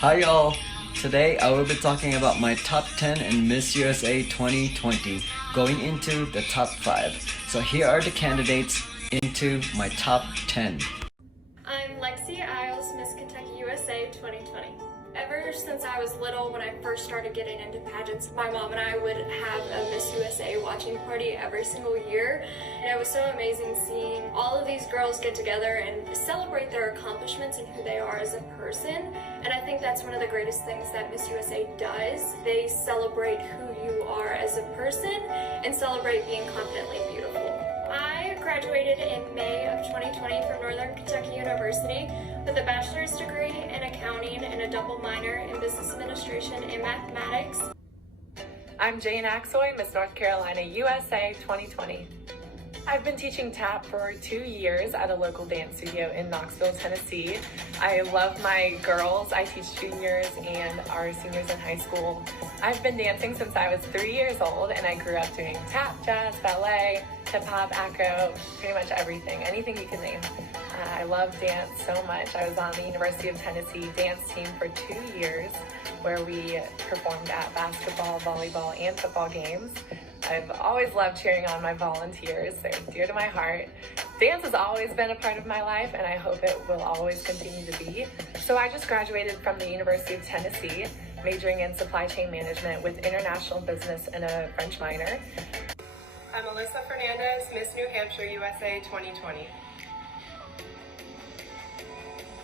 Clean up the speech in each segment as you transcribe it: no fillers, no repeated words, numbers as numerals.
Hi y'all! Today I will be talking about my top 10 in Miss USA 2020, going into the top 5. So here are the candidates into my top 10. I'm Lexi Isles, Miss Kentucky USA 2020. Ever since I was little, when I first started getting into pageants, my mom and I would have a Miss USA watching party every single year. And it was so amazing seeing all of these girls get together and celebrate their accomplishments and who they are as a person. And I think that's one of the greatest things that Miss USA does. They celebrate who you are as a person and celebrate being confidently beautiful. I graduated in May of 2020 from Northern Kentucky University with a bachelor's degree in accounting and a double minor in business administration and mathematics. I'm Jane Axoy, Miss North Carolina USA 2020. I've been teaching tap for 2 years at a local dance studio in Knoxville, Tennessee. I love my girls. I teach juniors and our seniors in high school. I've been dancing since I was 3 years old, and I grew up doing tap, jazz, ballet, hip hop, acro, pretty much everything, anything you can name. I love dance so much. I was on the University of Tennessee dance team for 2 years, where we performed at basketball, volleyball, and football games. I've always loved cheering on my volunteers. They're dear to my heart. Dance has always been a part of my life, and I hope it will always continue to be. So I just graduated from the University of Tennessee, majoring in supply chain management with international business and a French minor. I'm Alyssa Fernandez, Miss New Hampshire USA 2020.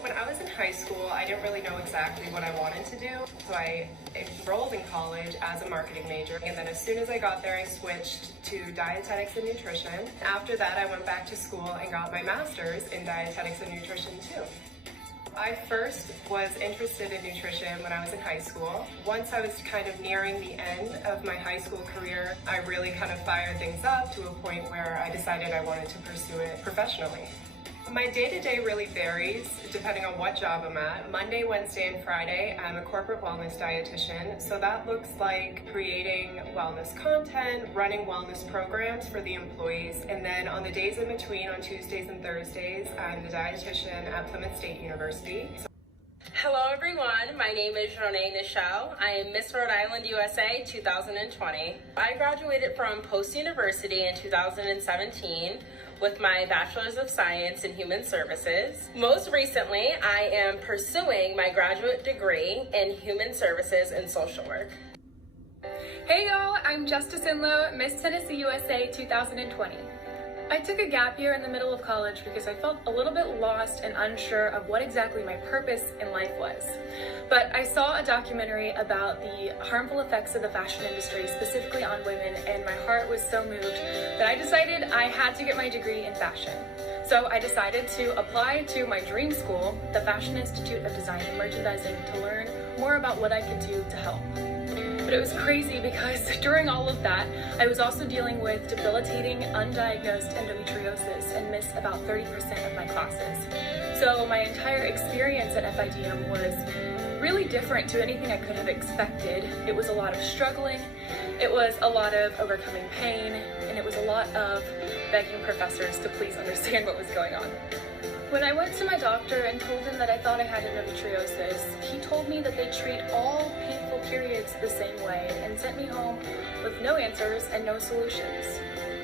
When I was in high school, I didn't really know exactly what I wanted to do, so I enrolled in college as a marketing major, and then as soon as I got there, I switched to dietetics and nutrition. After that, I went back to school and got my master's in dietetics and nutrition too. I first was interested in nutrition when I was in high school. Once I was kind of nearing the end of my high school career, I really kind of fired things up to a point where I decided I wanted to pursue it professionally. My day-to-day really varies depending on what job I'm at. Monday, Wednesday, and Friday, I'm a corporate wellness dietitian. So that looks like creating wellness content, running wellness programs for the employees. And then on the days in between, on Tuesdays and Thursdays, I'm the dietitian at Plymouth State University. Hello everyone, my name is Renee Nichelle. I am Miss Rhode Island USA 2020. I graduated from Post University in 2017 with my Bachelor's of Science in Human Services. Most recently, I am pursuing my graduate degree in Human Services and Social Work. Hey y'all, I'm Justice Inlow, Miss Tennessee USA 2020. I took a gap year in the middle of college because I felt a little bit lost and unsure of what exactly my purpose in life was. But I saw a documentary about the harmful effects of the fashion industry, specifically on women, and my heart was so moved that I decided I had to get my degree in fashion. So I decided to apply to my dream school, the Fashion Institute of Design and Merchandising, to learn more about what I could do to help. But it was crazy because during all of that, I was also dealing with debilitating undiagnosed endometriosis and missed about 30% of my classes. So my entire experience at FIDM was really different to anything I could have expected. It was a lot of struggling, it was a lot of overcoming pain, and it was a lot of begging professors to please understand what was going on. When I went to my doctor and told him that I thought I had endometriosis, he told me that they treat all painful periods the same way and sent me home with no answers and no solutions.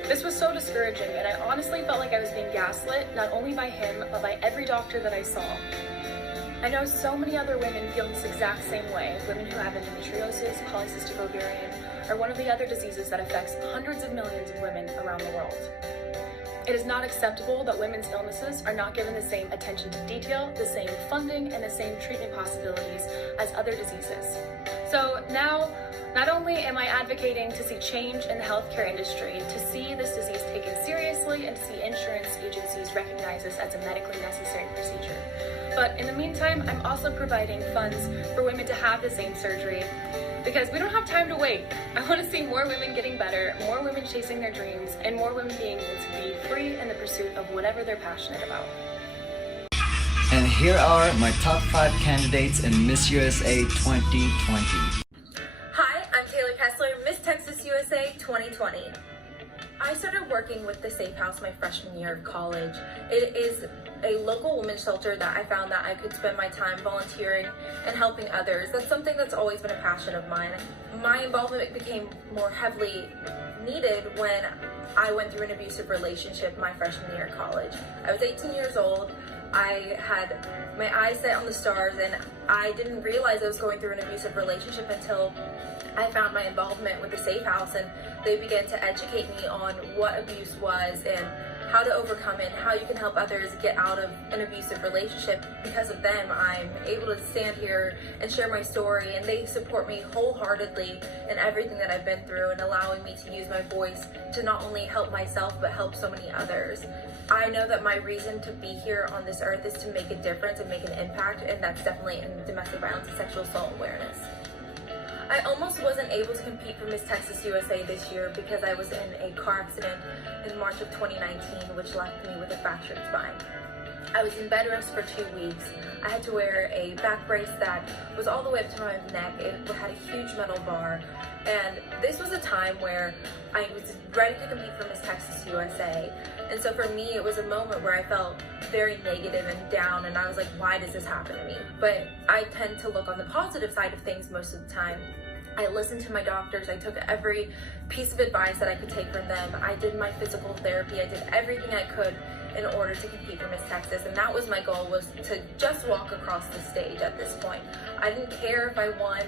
This was so discouraging, and I honestly felt like I was being gaslit, not only by him, but by every doctor that I saw. I know so many other women feel this exact same way, women who have endometriosis, polycystic ovarian, or one of the other diseases that affects hundreds of millions of women around the world. It is not acceptable that women's illnesses are not given the same attention to detail, the same funding, and the same treatment possibilities as other diseases. So now, not only am I advocating to see change in the healthcare industry, to see this disease taken seriously, and to see insurance agencies recognize this as a medically necessary procedure, but in the meantime, I'm also providing funds for women to have the same surgery, because we don't have time to wait. I want to see more women getting better, more women chasing their dreams, and more women being able to be free in the pursuit of whatever they're passionate about. And here are my top 5 candidates in Miss USA 2020. Hi, I'm Taylor Kessler, Miss Texas USA 2020. I started working with the Safe House my freshman year of college. It is a local women's shelter that I found that I could spend my time volunteering and helping others. That's something that's always been a passion of mine. My involvement became more heavily needed when I went through an abusive relationship my freshman year of college. I was 18 years old. I had my eyes set on the stars, and I didn't realize I was going through an abusive relationship until I found my involvement with the Safe House, and they began to educate me on what abuse was and how to overcome it, and how you can help others get out of an abusive relationship. Because of them, I'm able to stand here and share my story, and they support me wholeheartedly in everything that I've been through and allowing me to use my voice to not only help myself but help so many others. I know that my reason to be here on this earth is to make a difference and make an impact, and that's definitely in domestic violence and sexual assault awareness. I almost wasn't able to compete for Miss Texas USA this year because I was in a car accident in March of 2019, which left me with a fractured spine. I was in bed rest for 2 weeks. I had to wear a back brace that was all the way up to my neck. It had a huge metal bar. And this was a time where I was ready to compete for Miss Texas USA. And so for me, it was a moment where I felt very negative and down, and I was like, why does this happen to me? But I tend to look on the positive side of things most of the time. I listened to my doctors. I took every piece of advice that I could take from them. I did my physical therapy. I did everything I could in order to compete for Miss Texas, and that was my goal, was to just walk across the stage at this point. I didn't care if I won.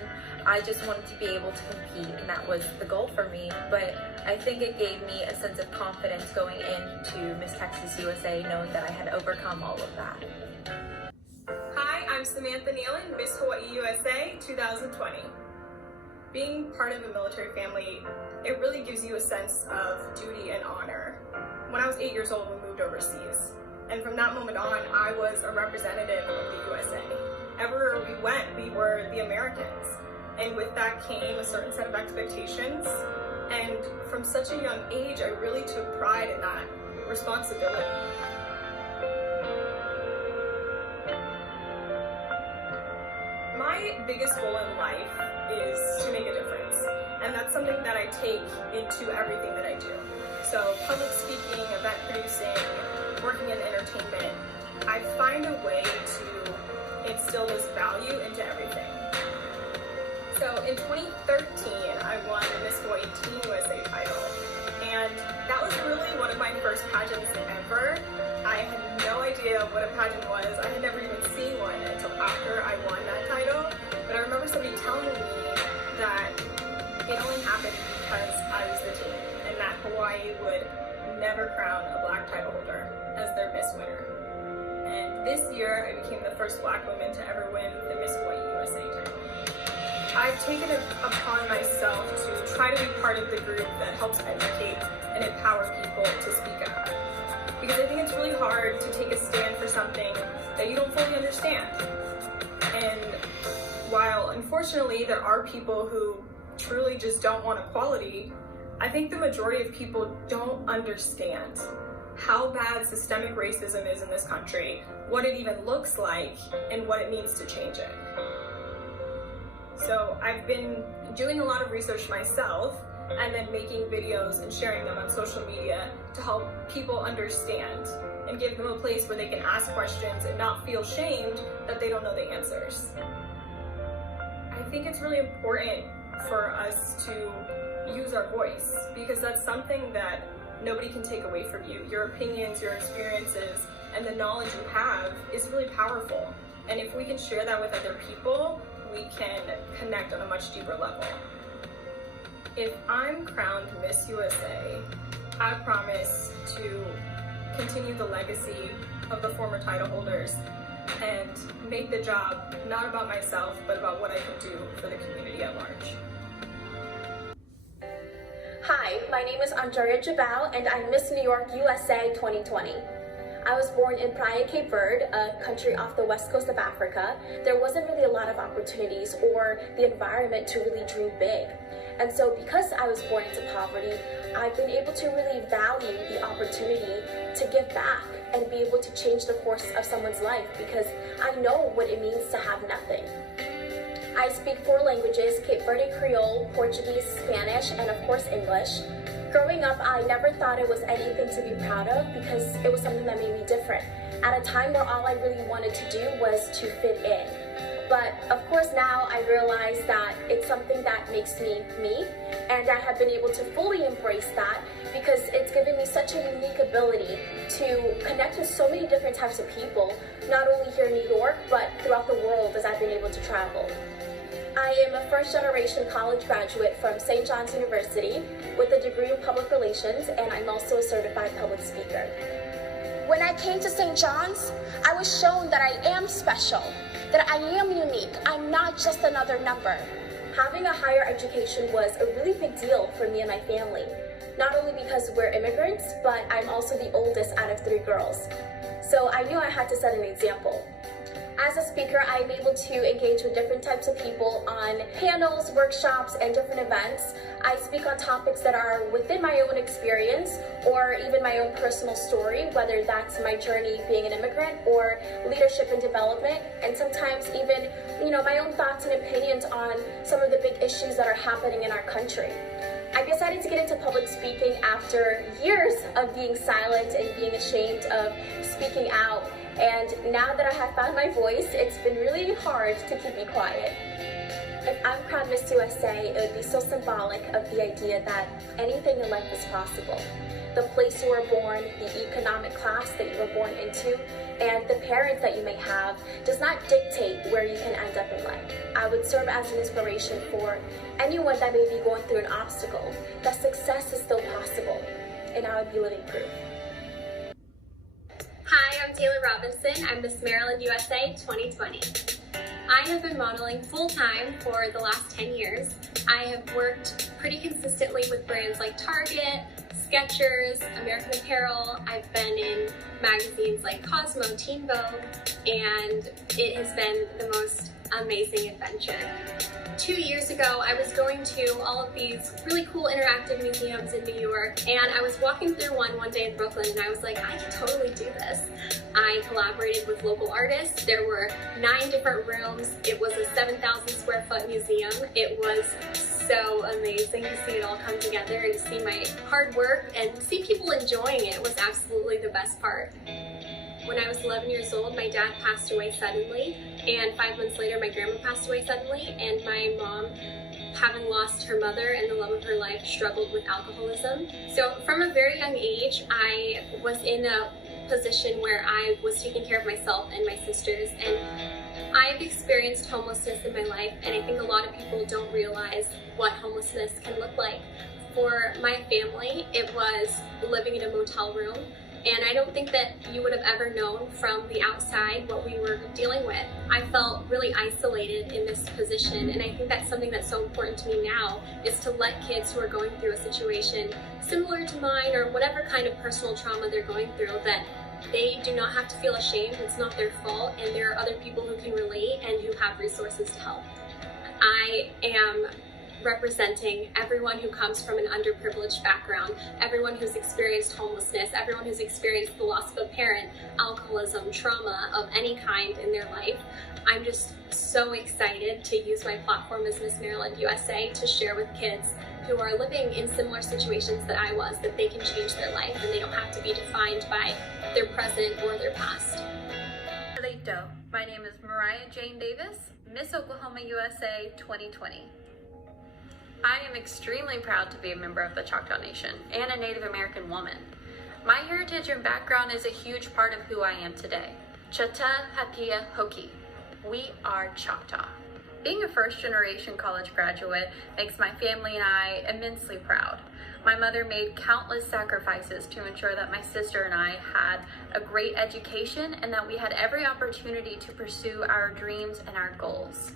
I just wanted to be able to compete, and that was the goal for me. But I think it gave me a sense of confidence going into Miss Texas USA, knowing that I had overcome all of that. Hi, I'm Samantha Nealon, Miss Hawaii USA 2020. Being part of a military family, it really gives you a sense of duty and honor. When I was 8 years old, we moved overseas. And from that moment on, I was a representative of the USA. Everywhere we went, we were the Americans. And with that came a certain set of expectations. And from such a young age, I really took pride in that responsibility. My biggest goal in life is to make a difference. And that's something that I take into everything that I do. So public speaking, event producing, working in entertainment, I find a way to instill this value into everything. So in 2013, I won the Miss Hawaii Teen USA title. And that was really one of my first pageants ever. I had no idea what a pageant was. I had never even seen one until after I won that title. But I remember somebody telling me that it only happened because I was the teen, and that Hawaii would never crown a black title holder as their Miss winner. And this year, I became the first black woman to ever win the Miss Hawaii USA title. I've taken it upon myself to try to be part of the group that helps educate and empower people to speak up. Because I think it's really hard to take a stand for something that you don't fully understand. And while unfortunately there are people who truly just don't want equality, I think the majority of people don't understand how bad systemic racism is in this country, what it even looks like, and what it means to change it. So I've been doing a lot of research myself, and then making videos and sharing them on social media to help people understand and give them a place where they can ask questions and not feel shamed that they don't know the answers. I think it's really important for us to use our voice, because that's something that nobody can take away from you. Your opinions, your experiences, and the knowledge you have is really powerful. And if we can share that with other people, we can connect on a much deeper level. If I'm crowned Miss USA, I promise to continue the legacy of the former title holders and make the job not about myself, but about what I can do for the community at large. Hi, my name is Andrea Jabal, and I'm Miss New York USA 2020. I was born in Praia, Cape Verde, a country off the west coast of Africa. There wasn't really a lot of opportunities or the environment to really dream big. And so because I was born into poverty, I've been able to really value the opportunity to give back and be able to change the course of someone's life, because I know what it means to have nothing. I speak 4 languages: Cape Verde Creole, Portuguese, Spanish, and of course English. Growing up, I never thought it was anything to be proud of because it was something that made me different. At a time where all I really wanted to do was to fit in. But of course now I realize that it's something that makes me me, and I have been able to fully embrace that because it's given me such a unique ability to connect with so many different types of people, not only here in New York, but throughout the world as I've been able to travel. I am a first-generation college graduate from St. John's University with a degree in public relations, and I'm also a certified public speaker. When I came to St. John's, I was shown that I am special, that I am unique. I'm not just another number. Having a higher education was a really big deal for me and my family. Not only because we're immigrants, but I'm also the oldest out of 3 girls. So I knew I had to set an example. As a speaker, I am able to engage with different types of people on panels, workshops, and different events. I speak on topics that are within my own experience or even my own personal story, whether that's my journey being an immigrant or leadership and development, and sometimes even, my own thoughts and opinions on some of the big issues that are happening in our country. I decided to get into public speaking after years of being silent and being ashamed of speaking out. And now that I have found my voice, it's been really hard to keep me quiet. If I'm crowned Miss USA, it would be so symbolic of the idea that anything in life is possible. The place you were born, the economic class that you were born into, and the parents that you may have does not dictate where you can end up in life. I would serve as an inspiration for anyone that may be going through an obstacle, that success is still possible, and I would be living proof. Hi, I'm Taylor Robinson. I'm Miss Maryland USA 2020. I have been modeling full-time for the last 10 years. I have worked pretty consistently with brands like Target, Skechers, American Apparel. I've been in magazines like Cosmo, Teen Vogue, and it has been the most amazing adventure. 2 years ago, I was going to all of these really cool interactive museums in New York, and I was walking through one day in Brooklyn, and I was like, I can totally do this. I collaborated with local artists. There were 9 different rooms. It was a 7,000 square foot museum. It was so amazing to see it all come together and see my hard work and see people enjoying it was absolutely the best part. When I was 11 years old, my dad passed away suddenly, and 5 months later my grandma passed away suddenly, and my mom, having lost her mother and the love of her life, struggled with alcoholism. So from a very young age, I was in a position where I was taking care of myself and my sisters, and I've experienced homelessness in my life, and I think a lot of people don't realize what homelessness can look like. For my family, it was living in a motel room, and I don't think that you would have ever known from the outside what we were dealing with. I felt really isolated in this position, and I think that's something that's so important to me now, is to let kids who are going through a situation similar to mine or whatever kind of personal trauma they're going through, that they do not have to feel ashamed. It's not their fault, and there are other people who can relate and who have resources to help. I am representing everyone who comes from an underprivileged background, everyone who's experienced homelessness, everyone who's experienced the loss of a parent, alcoholism, trauma of any kind in their life. I'm just so excited to use my platform as Miss Maryland USA to share with kids who are living in similar situations that I was, that they can change their life and they don't have to be defined by their present or their past. Hello, my name is Mariah Jane Davis, Miss Oklahoma USA 2020. I am extremely proud to be a member of the Choctaw Nation and a Native American woman. My heritage and background is a huge part of who I am today. Chata Hapia Hoki. We are Choctaw. Being a first-generation college graduate makes my family and I immensely proud. My mother made countless sacrifices to ensure that my sister and I had a great education and that we had every opportunity to pursue our dreams and our goals.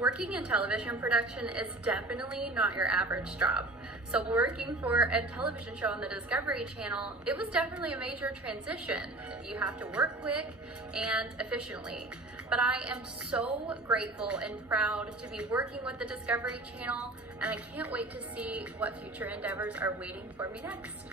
Working in television production is definitely not your average job. So working for a television show on the Discovery Channel, it was definitely a major transition. You have to work quick and efficiently. But I am so grateful and proud to be working with the Discovery Channel, and I can't wait to see what future endeavors are waiting for me next.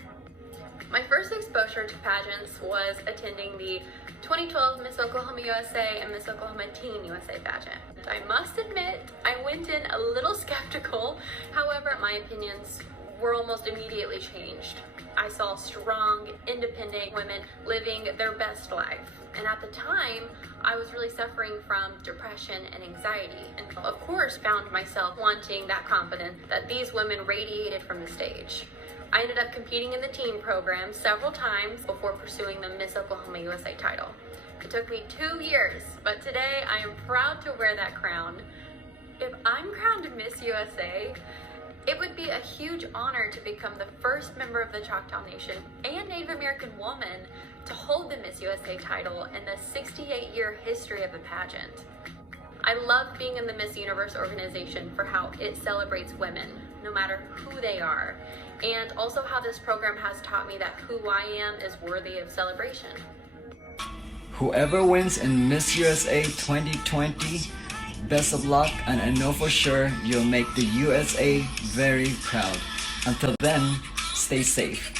My first exposure to pageants was attending the 2012 Miss Oklahoma USA and Miss Oklahoma Teen USA pageant. I must admit, I went in a little skeptical. However, my opinions were almost immediately changed. I saw strong, independent women living their best life. And at the time, I was really suffering from depression and anxiety. And of course, found myself wanting that confidence that these women radiated from the stage. I ended up competing in the team program several times before pursuing the Miss Oklahoma USA title. It took me 2 years, but today I am proud to wear that crown. If I'm crowned Miss USA, it would be a huge honor to become the first member of the Choctaw Nation and Native American woman to hold the Miss USA title in the 68-year history of the pageant. I love being in the Miss Universe organization for how it celebrates women, no matter who they are, and also how this program has taught me that who I am is worthy of celebration. Whoever wins in Miss USA 2020, best of luck, and I know for sure you'll make the USA very proud. Until then, stay safe.